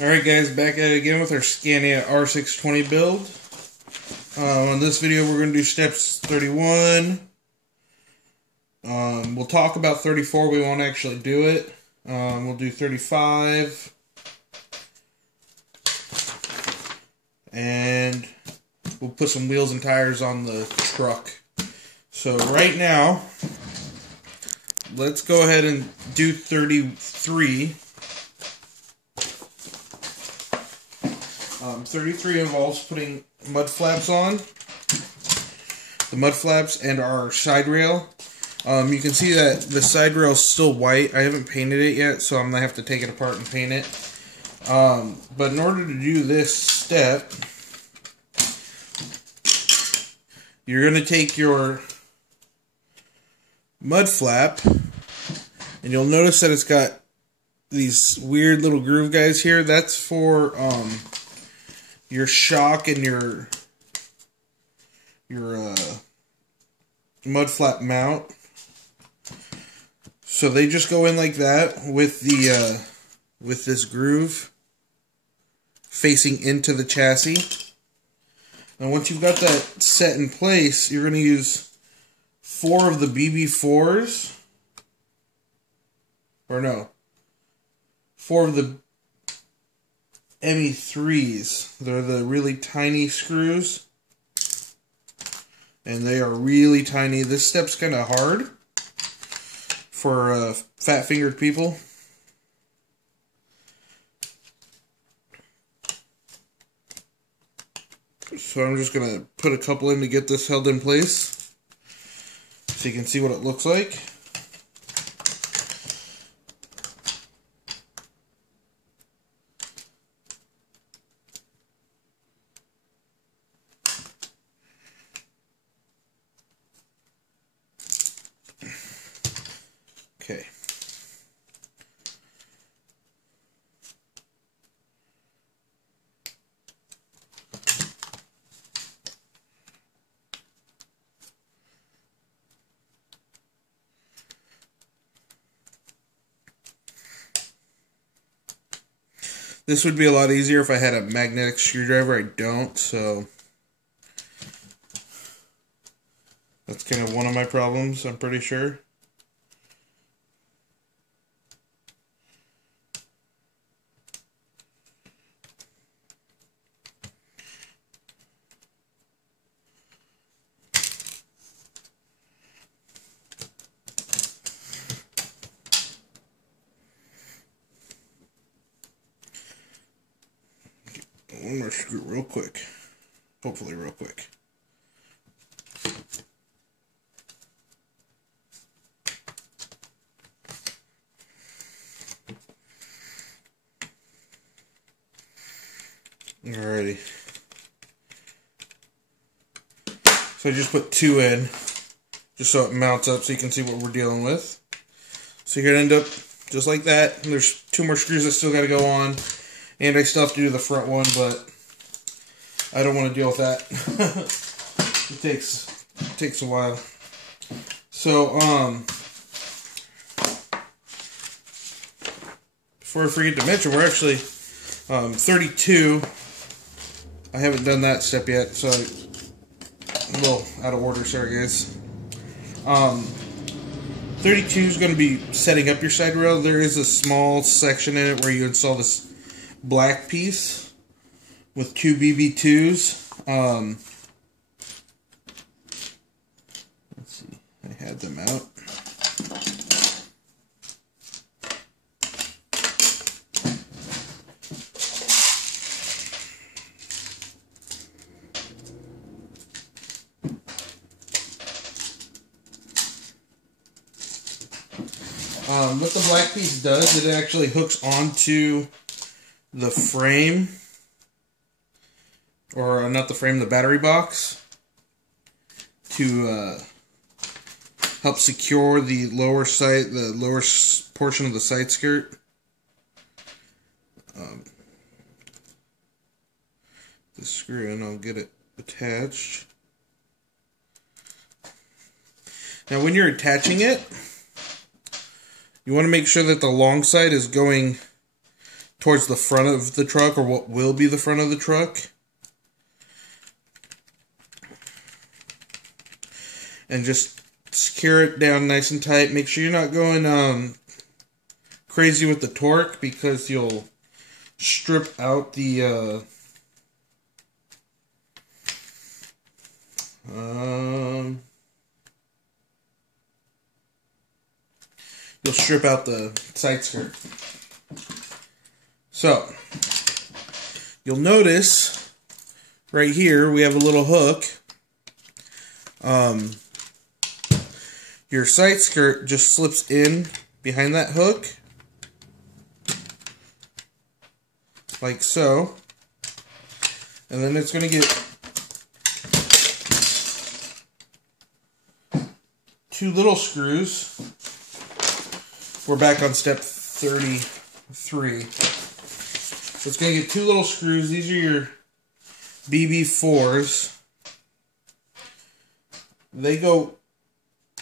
Alright guys, back at it again with our Scania R620 build. On this video we're going to do steps 31. We'll talk about 34, we won't actually do it. We'll do 35. And we'll put some wheels and tires on the truck. So right now, let's go ahead and do 33. 33 involves putting mud flaps on. The mud flaps and our side rail. You can see that the side rail is still white. I haven't painted it yet, so I'm going to have to take it apart and paint it. But in order to do this step, you're going to take your mud flap, and you'll notice that it's got these weird little groove guys here. That's for your shock and your mud flap mount. So they just go in like that with the with this groove facing into the chassis. And once you've got that set in place, you're going to use 4 of the BB4s. Or no, 4 of the ME3s. They're the really tiny screws. And they are really tiny. This step's kind of hard for fat-fingered people. So I'm just going to put a couple in to get this held in place, so you can see what it looks like. Okay. This would be a lot easier if I had a magnetic screwdriver. I don't, so that's kind of one of my problems, I'm pretty sure. One more screw real quick. Hopefully real quick. Alrighty. So I just put 2 in, just so it mounts up so you can see what we're dealing with. So you're going to end up just like that. And there's 2 more screws that still got to go on. And I still have to do the front one, but I don't want to deal with that. It takes a while. So, before I forget to mention, we're actually 32. I haven't done that step yet, so I'm a little out of order, sorry guys. 32 is going to be setting up your side rail. There is a small section in it where you install this black piece with 2 BB2s. Let's see, I had them out. What the black piece does, it actually hooks onto the frame, or not the frame, the battery box, to help secure the lower portion of the side skirt. The screw in, I'll get it attached. Now when you're attaching it, you want to make sure that the long side is going towards the front of the truck, or what will be the front of the truck. And just secure it down nice and tight. Make sure you're not going crazy with the torque, because you'll strip out the you'll strip out the side skirt. So you'll notice right here we have a little hook. Your side skirt just slips in behind that hook, like so, and then it's going to get 2 little screws. We're back on step 33. So it's going to get 2 little screws. These are your BB4s. They go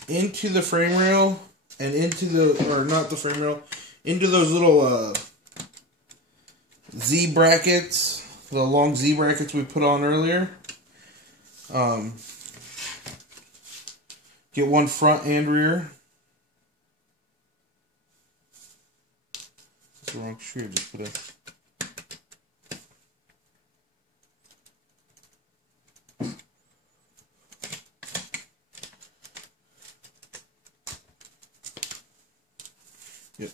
into the frame rail and into the, or not the frame rail, into those little Z brackets, the long Z brackets we put on earlier. Get one front and rear. That's the wrong screw, just put it. Yep.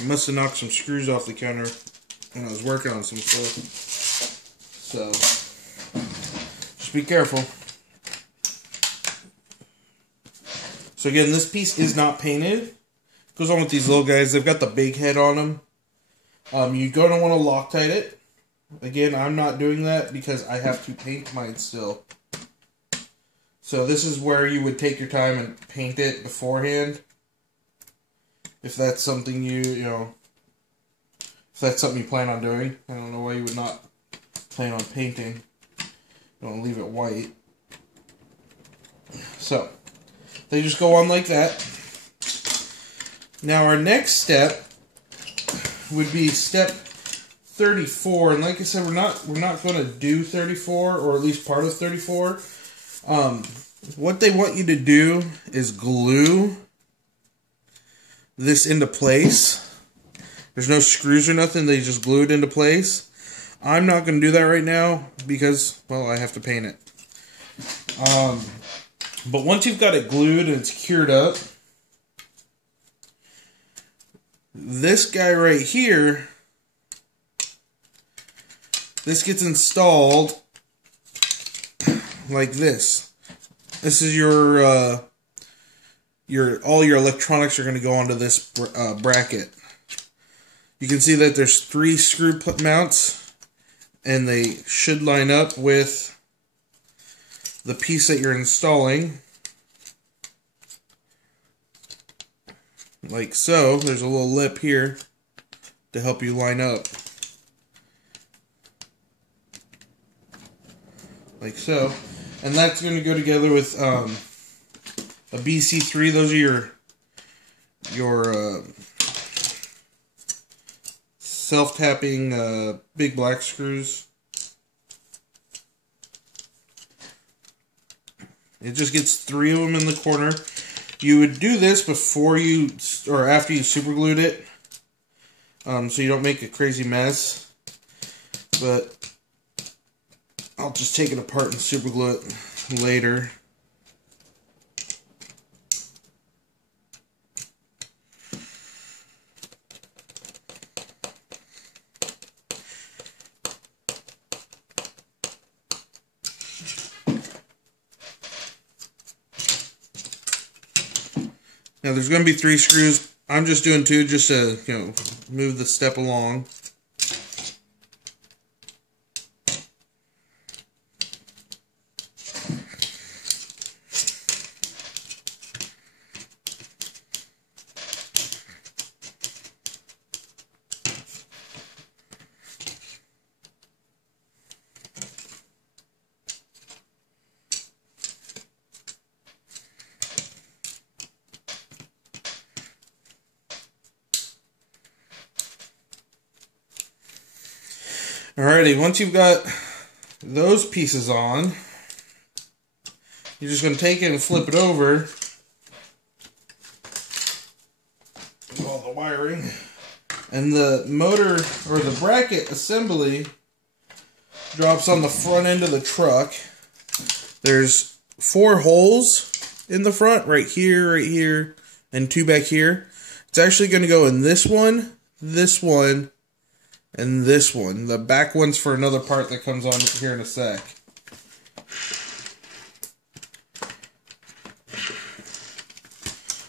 I must have knocked some screws off the counter when I was working on some stuff. So, just be careful. So again, this piece is not painted. Goes on with these little guys. They've got the big head on them. You're going to want to Loctite it. Again, I'm not doing that because I have to paint mine still. So this is where you would take your time and paint it beforehand. If that's something if that's something you plan on doing. I don't know why you would not plan on painting. You don't leave it white. So, they just go on like that. Now our next step would be step 34, and like I said, we're not going to do 34, or at least part of 34. What they want you to do is glue this into place. There's no screws or nothing, they just glue it into place. I'm not going to do that right now because, well, I have to paint it. But once you've got it glued and it's cured up, this guy right here, this gets installed like this. This is your all your electronics are going to go onto this bracket. You can see that there's 3 screw mounts, and they should line up with the piece that you're installing. Like so. There's a little lip here to help you line up. Like so. And that's going to go together with a BC3. Those are your self-tapping big black screws. It just gets 3 of them in the corner. You would do this before you, or after you super glued it, so you don't make a crazy mess. But I'll just take it apart and super glue it later. Now there's going to be 3 screws. I'm just doing 2 just to, move the step along. Alrighty, once you've got those pieces on, you're just going to take it and flip it over. All the wiring. And the motor, or the bracket assembly, drops on the front end of the truck. There's 4 holes in the front, right here, and 2 back here. It's actually going to go in this one, and this one. The back one's for another part that comes on here in a sec.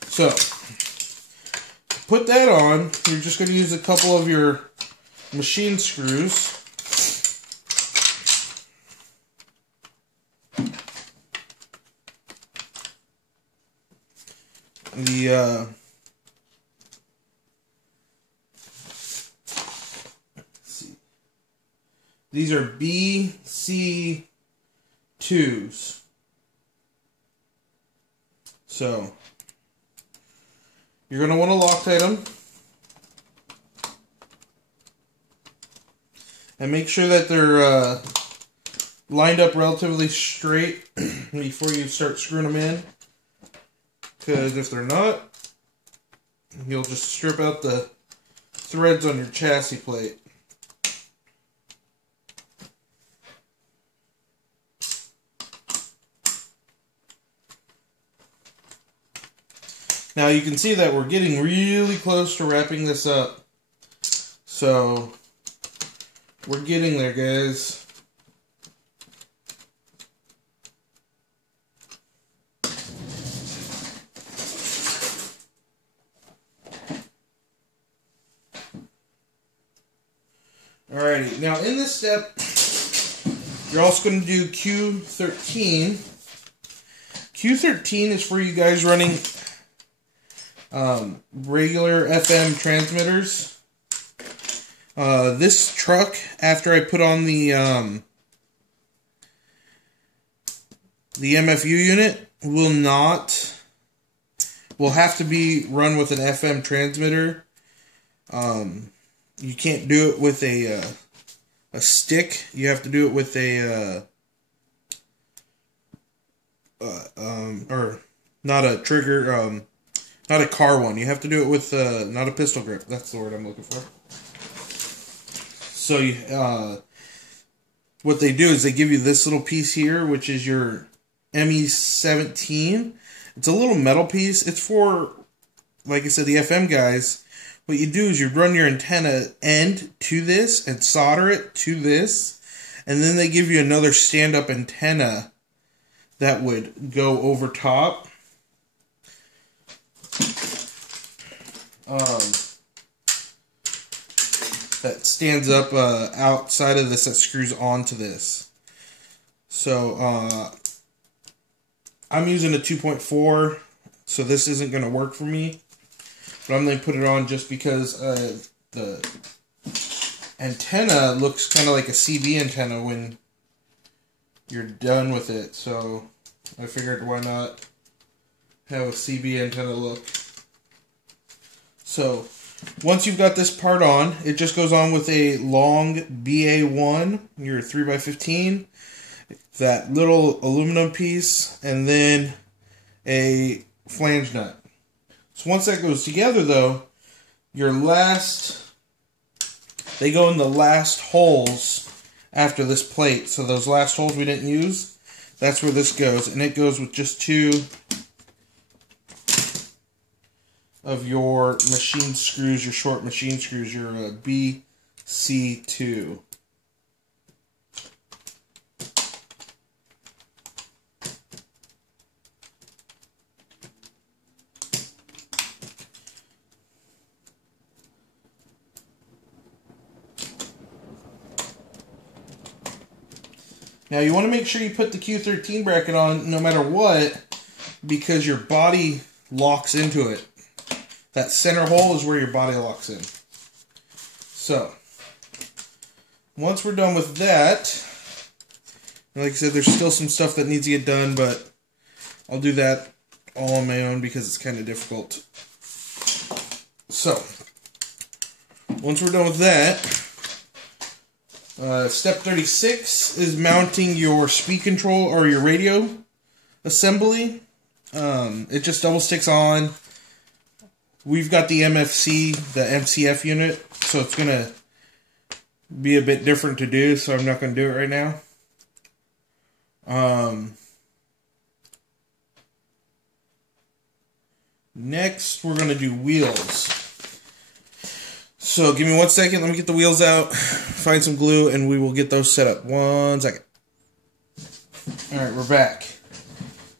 So, put that on. You're just going to use a couple of your machine screws. These are BC2s. So, you're going to want to Loctite them. And make sure that they're lined up relatively straight before you start screwing them in. Because if they're not, you'll just strip out the threads on your chassis plate. Now you can see that we're getting really close to wrapping this up. So, we're getting there, guys. Alrighty, now in this step, you're also going to do Q13. Q13 is for you guys running regular FM transmitters. This truck, after I put on the MFU unit, will have to be run with an FM transmitter. You can't do it with a stick. You have to do it with a or not a trigger, not a car one. You have to do it with not a pistol grip. That's the word I'm looking for. So what they do is they give you this little piece here, which is your ME17. It's a little metal piece. It's for, like I said, the FM guys. What you do is you run your antenna end to this and solder it to this, and then they give you another stand-up antenna that would go over top. That stands up outside of this, that screws onto this. So I'm using a 2.4, so this isn't going to work for me. But I'm going to put it on just because the antenna looks kind of like a CB antenna when you're done with it. So I figured, why not have a CB antenna look. So once you've got this part on, it just goes on with a long BA1, your 3x15, that little aluminum piece, and then a flange nut. So once that goes together, though, they go in the last holes after this plate. So those last holes we didn't use, that's where this goes. And it goes with just 2 of your machine screws, your short machine screws, your BC2. Now you want to make sure you put the Q13 bracket on no matter what, because your body locks into it. That center hole is where your body locks in. So, once we're done with that, like I said, there's still some stuff that needs to get done, but I'll do that all on my own because it's kind of difficult. So, once we're done with that, Step 36 is mounting your speed control or your radio assembly. It just double sticks on. We've got the MFC, the MCF unit, so it's going to be a bit different to do, so I'm not going to do it right now. Next, we're going to do wheels. So, give me 1 second. Let me get the wheels out, find some glue, and we will get those set up. 1 second. Alright, we're back.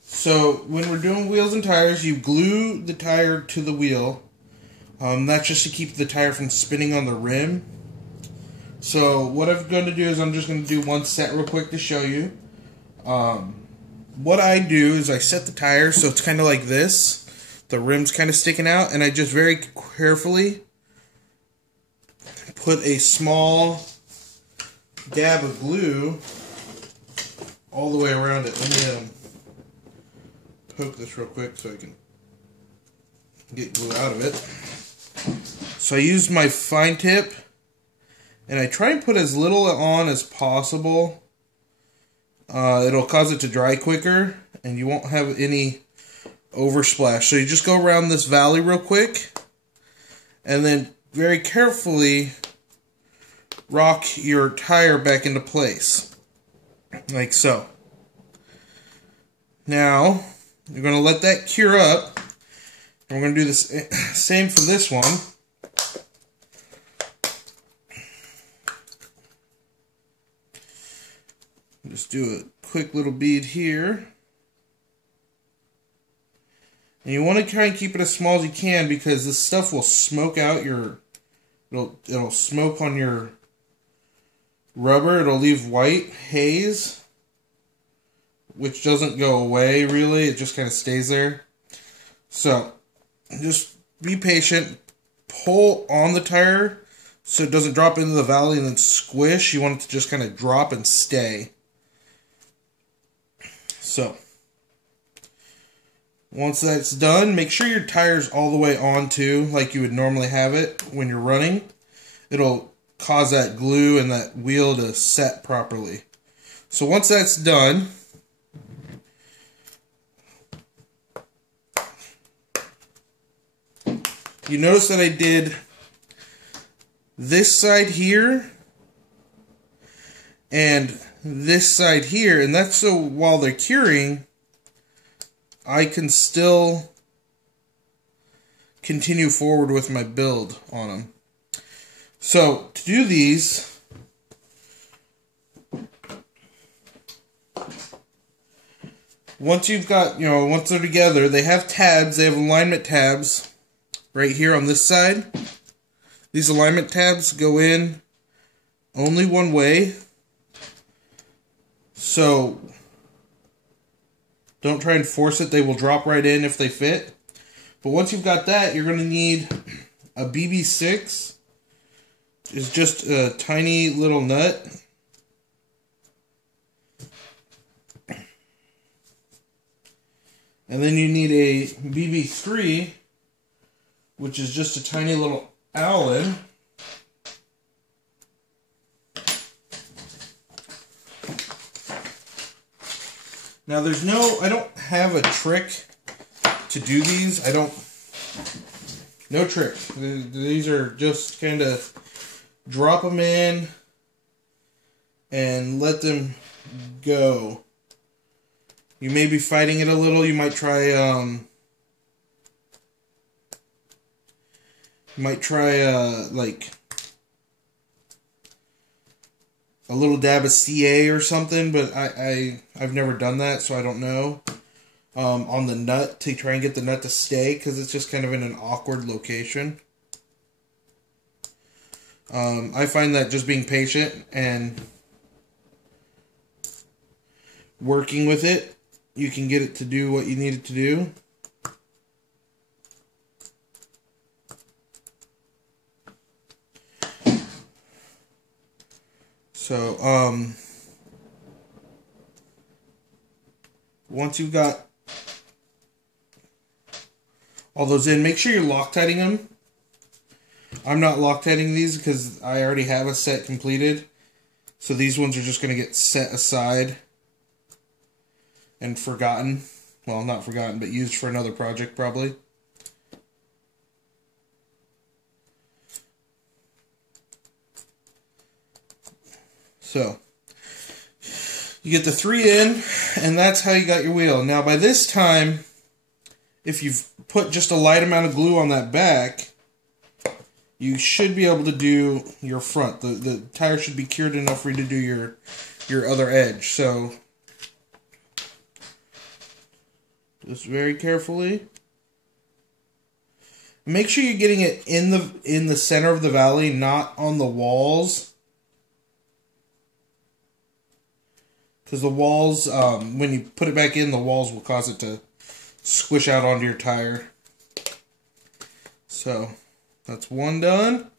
So, when we're doing wheels and tires, you glue the tire to the wheel. That's just to keep the tire from spinning on the rim. So, what I'm going to do is I'm just going to do one set real quick to show you. What I do is I set the tire so it's kind of like this. The rim's kind of sticking out, and I just very carefully put a small dab of glue all the way around it. Let me poke this real quick so I can get glue out of it. So I use my fine tip, and I try and put as little on as possible. It'll cause it to dry quicker, and you won't have any oversplash. So you just go around this valley real quick, and then very carefully rock your tire back into place, like so. Now, you're going to let that cure up, and we're going to do the same for this one. Just do a quick little bead here. And you want to try and keep it as small as you can, because this stuff will smoke out your... It'll smoke on your rubber. It'll leave white haze, which doesn't go away, really. It just kind of stays there. So, just be patient. Pull on the tire so it doesn't drop into the valley and then squish. You want it to just kind of drop and stay. So, once that's done, make sure your tire's all the way on too, like you would normally have it when you're running. It'll cause that glue and that wheel to set properly. So once that's done, you notice that I did this side here and this side here, and that's so while they're curing, I can still continue forward with my build on them. So, to do these, once you've got, once they're together, they have tabs, they have alignment tabs right here on this side. These alignment tabs go in only one way. So, don't try and force it. They will drop right in if they fit. But once you've got that, you're going to need a BB6. It's just a tiny little nut. And then you need a BB3, which is just a tiny little Allen. Now I don't have a trick to do these. No trick. These are just kind of drop them in and let them go. You may be fighting it a little. You might try, like a little dab of CA or something, but I've never done that, so I don't know. On the nut, to try and get the nut to stay, because it's just kind of in an awkward location. I find that just being patient and working with it, you can get it to do what you need it to do. So, once you've got all those in, make sure you're Loctiting them. I'm not Loctiting these because I already have a set completed. So these ones are just going to get set aside and forgotten. Well, not forgotten, but used for another project probably. So, you get the 3 in, and that's how you got your wheel. Now, by this time, if you've put just a light amount of glue on that back, you should be able to do your front. The tire should be cured enough for you to do your other edge. So, just very carefully. Make sure you're getting it in the center of the valley, not on the walls. Because the walls, when you put it back in, the walls will cause it to squish out onto your tire. So, that's one done.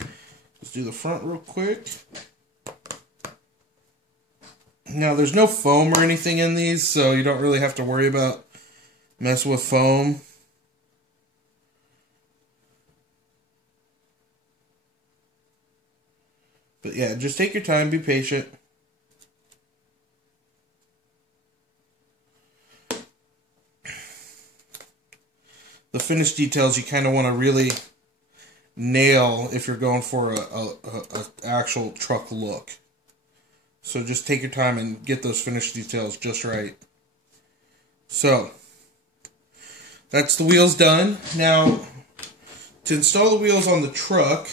Let's do the front real quick. Now, there's no foam or anything in these, so you don't really have to worry about messing with foam. But yeah, just take your time, be patient. The finished details you kind of want to really nail if you're going for a actual truck look. So just take your time and get those finished details just right. So, that's the wheels done. Now, to install the wheels on the truck,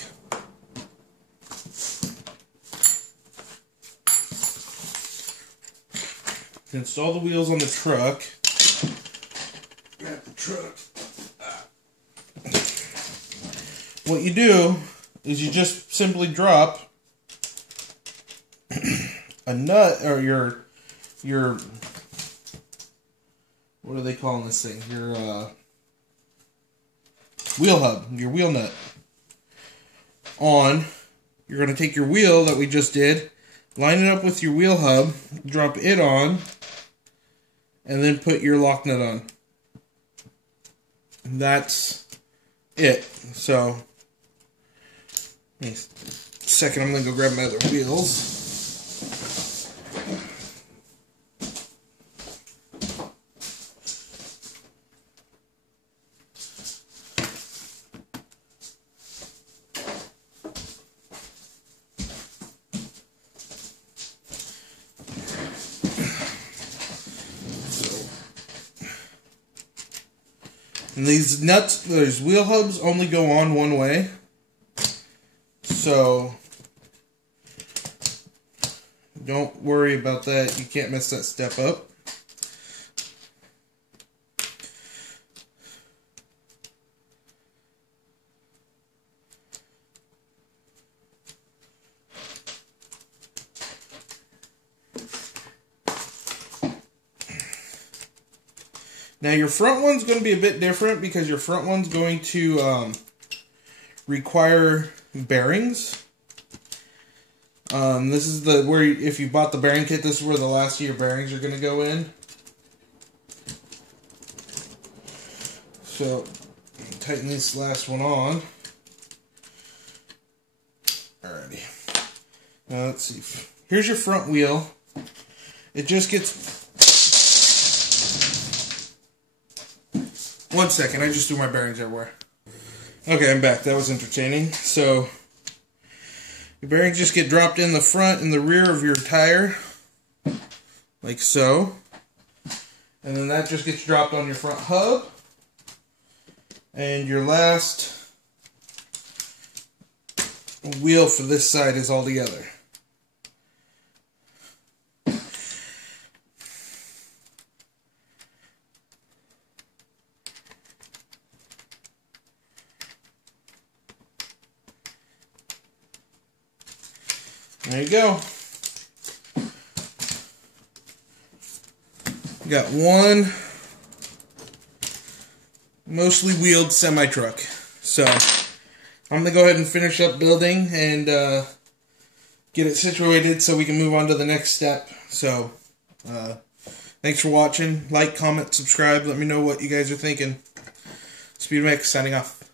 grab the truck. What you do is you just simply drop a nut, or your what are they calling this thing? Your wheel hub, your wheel nut on. You're going to take your wheel that we just did, line it up with your wheel hub, drop it on, and then put your lock nut on. And that's it. So, in a second, I'm going to go grab my other wheels. And these nuts, those wheel hubs only go on one way. So, don't worry about that. You can't mess that step up. Now your front one's going to be a bit different because your front one's going to require bearings. This is where if you bought the bearing kit, this is where the last of your bearings are going to go in. So tighten this last one on. Alrighty. Now let's see. Here's your front wheel. It just gets... One second, I just threw my bearings everywhere. Okay, I'm back. That was entertaining. So, your bearings just get dropped in the front and the rear of your tire, like so. And then that just gets dropped on your front hub. And your last wheel for this side is all together. There you go. You got one mostly wheeled semi-truck. So, I'm going to go ahead and finish up building and get it situated so we can move on to the next step. So, thanks for watching. Like, comment, subscribe. Let me know what you guys are thinking. SpeedMix signing off.